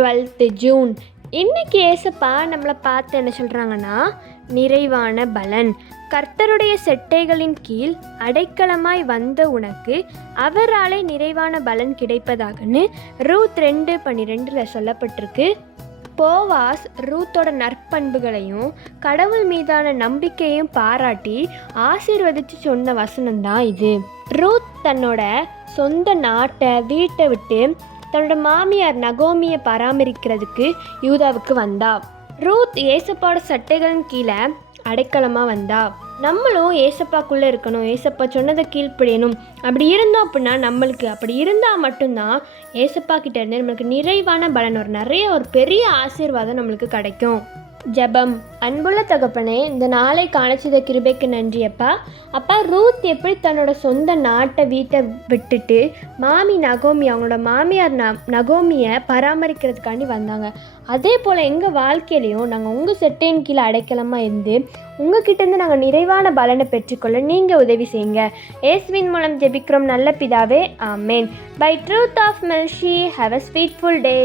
12th June. இன்னைக்கு ஏசப்பா நம்மளை பார்த்து என்ன சொல்கிறாங்கன்னா, நிறைவான பலன். கர்த்தருடைய செட்டைகளின் கீழ் அடைக்கலமாய் வந்த உனக்கு அவராலே நிறைவான பலன் கிடைப்பதாகன்னு ரூத் 2:12 சொல்லப்பட்டிருக்கு. போவாஸ் ரூத்தோட நற்பண்புகளையும் கடவுள் மீதான நம்பிக்கையும் பாராட்டி ஆசீர்வதித்து சொன்ன வசனம்தான் இது. ரூத் தன்னோட சொந்த நாட்டை வீட்டை விட்டு தன்னோட மாமியார் நகோமியை பராமரிக்கிறதுக்கு யூதாவுக்கு வந்தா. ரூத் ஏசப்பாவோட சட்டைகளின் கீழே அடைக்கலமாக வந்தா. நம்மளும் ஏசப்பாக்குள்ளே இருக்கணும், ஏசப்பா சொன்னதை கீழ்ப்படியணும். அப்படி இருந்தோம் அப்படின்னா அப்படி இருந்தால் மட்டும்தான் ஏசப்பா கிட்ட இருந்து நம்மளுக்கு நிறைவான பலன் ஒரு பெரிய ஆசீர்வாதம் நம்மளுக்கு கிடைக்கும். ஜெபம். அன்புள்ள தகப்பனே, இந்த நாளை காணச்சித கிருபைக்கு நன்றி அப்பா. அப்பா, ரூத் எப்படி தன்னோட சொந்த நாட்டை வீட்டை விட்டுட்டு மாமி நகோமி அவங்களோட மாமியார் நகோமியை பராமரிக்கிறதுக்காண்டி வந்தாங்க. அதே போல் எங்கள் வாழ்க்கையிலையும் நாங்கள் உங்கள் செட்டையின் கீழே அடைக்கலமாக இருந்து உங்ககிட்டேருந்து நாங்கள் நிறைவான பலனை பெற்றுக்கொள்ள நீங்கள் உதவி செய்யுங்க. இயேசுவின் மூலம் ஜெபிக்கிறோம் நல்ல பிதாவே, ஆமேன். பை ட்ரூத் ஆஃப் மெல்ஷி, ஹேவ் அ ஸ்வீட்ஃபுல் டே.